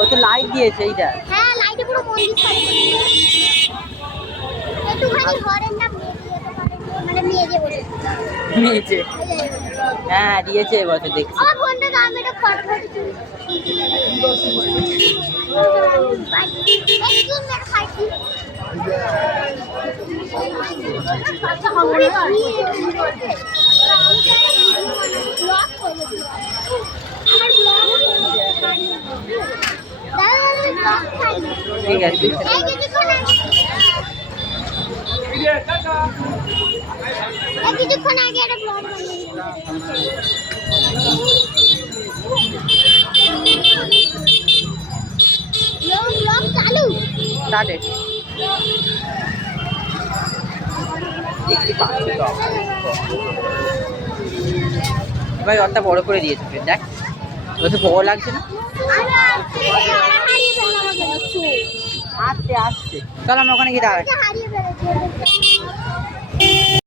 ও তো লাইট দিয়েছে এইটা। হ্যাঁ লাইটে পুরো মন্দির সাজিয়ে একটুখানি হরেন না মানে মেজে বসে নিয়েছে। হ্যাঁ দিয়েছে এবছর দেখছি। আমার ফোনটা দাম এটা ফটো ফটো একটু মেরে খাইছি ঠিক আছে কিছুক্ষণ আগে একটা ব্লগ বানিয়েছিলাম ব্লগ চালু স্টার্টেড। এবার অতটা বড় করে দিয়েছে দেখ, ওতে বড় লাগছে না। আসছে আসছে, চল আমরা ওখানে গিয়ে দাঁড়াই।